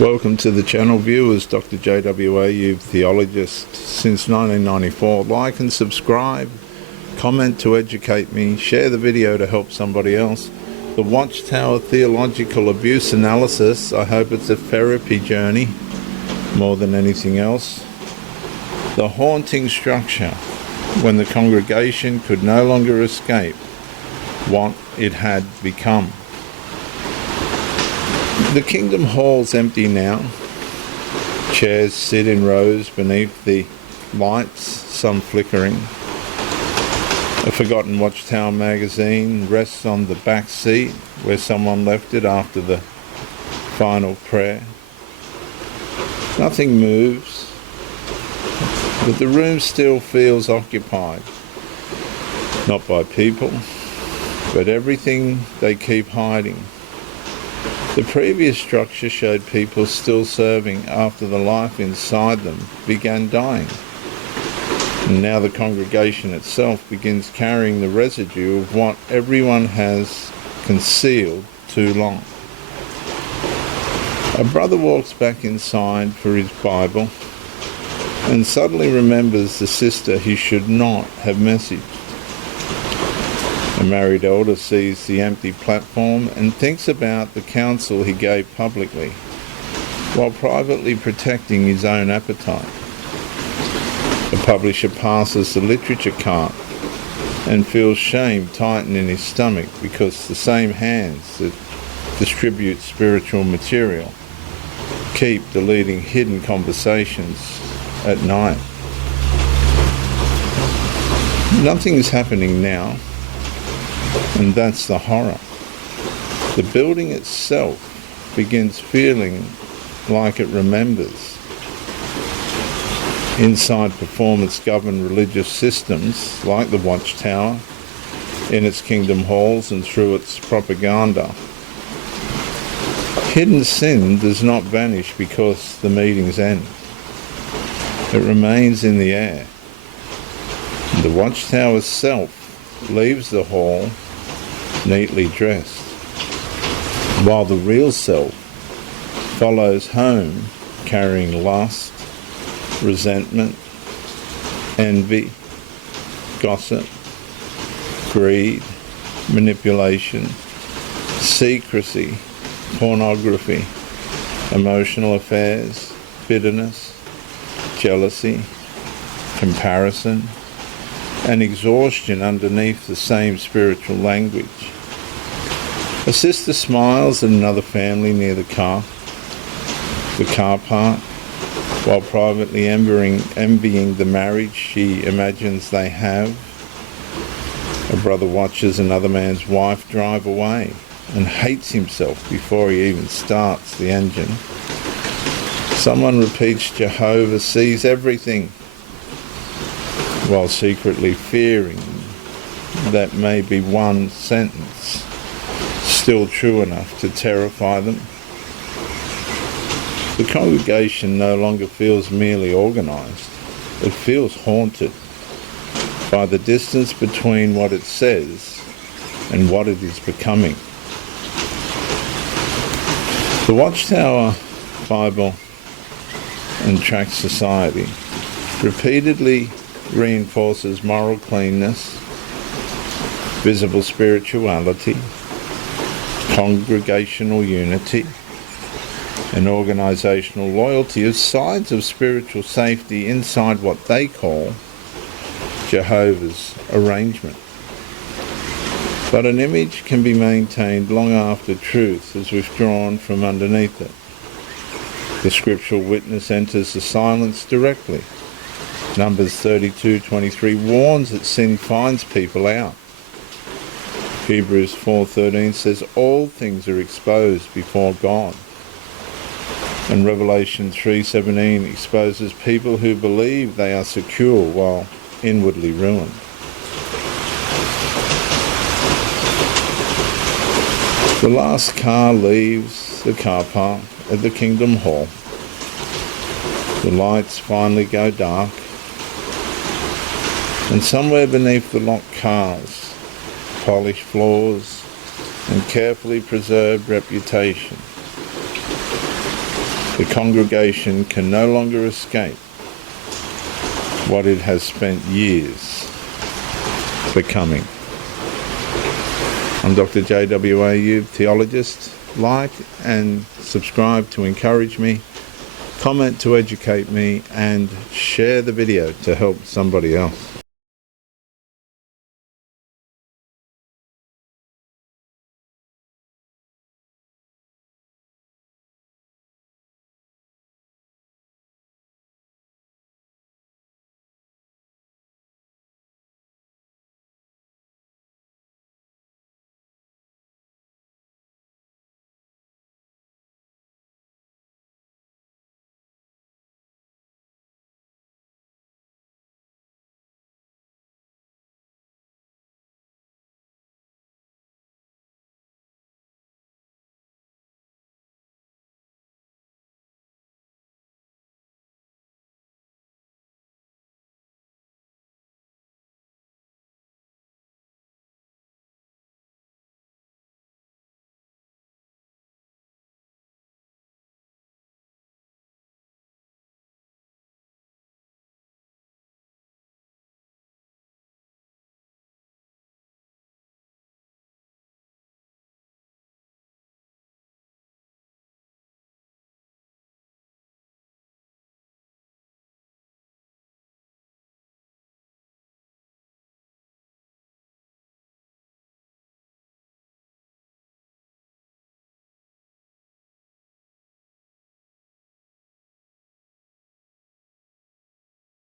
Welcome to the channel, viewers. Dr. JW, theologist since 1994. Like and subscribe, comment to educate me, share the video to help somebody else. The Watchtower theological abuse analysis, I hope it's a therapy journey more than anything else. The haunting structure, when the congregation could no longer escape what it had become. The kingdom hall's empty now. Chairs sit in rows beneath the lights, some flickering. A forgotten Watchtower magazine rests on the back seat where someone left it after the final prayer. Nothing moves, but the room still feels occupied. Not by people, but everything they keep hiding. The previous structure showed people still serving after the life inside them began dying. And now the congregation itself begins carrying the residue of what everyone has concealed too long. A brother walks back inside for his Bible and suddenly remembers the sister he should not have messaged. A married elder sees the empty platform and thinks about the counsel he gave publicly, while privately protecting his own appetite. The publisher passes the literature cart and feels shame tighten in his stomach because the same hands that distribute spiritual material keep deleting hidden conversations at night. Nothing is happening now. And that's the horror. The building itself begins feeling like it remembers. Inside performance-governed religious systems, like the Watchtower, in its kingdom halls and through its propaganda, hidden sin does not vanish because the meetings end. It remains in the air. The Watchtower self leaves the hall neatly dressed, while the real self follows home carrying lust, resentment, envy, gossip, greed, manipulation, secrecy, pornography, emotional affairs, bitterness, jealousy, comparison, and exhaustion underneath the same spiritual language. A sister smiles at another family near the car park, while privately envying the marriage she imagines they have. A brother watches another man's wife drive away and hates himself before he even starts the engine. Someone repeats Jehovah sees everything, while secretly fearing that maybe one sentence still true enough to terrify them. The congregation no longer feels merely organized. It feels haunted by the distance between what it says and what it is becoming. The Watchtower Bible and Tract Society repeatedly reinforces moral cleanness, visible spirituality, congregational unity, and organizational loyalty as signs of spiritual safety inside what they call Jehovah's arrangement. But an image can be maintained long after truth is withdrawn from underneath it. The scriptural witness enters the silence directly. Numbers 32:23 warns that sin finds people out. Hebrews 4:13 says all things are exposed before God. And Revelation 3:17 exposes people who believe they are secure while inwardly ruined. The last car leaves the car park at the Kingdom Hall. The lights finally go dark. And somewhere beneath the locked cars, polished floors, and carefully preserved reputation, The congregation can no longer escape what it has spent years becoming. I'm Dr. JW, theologist. Like and subscribe to encourage me, comment to educate me, and share the video to help somebody else.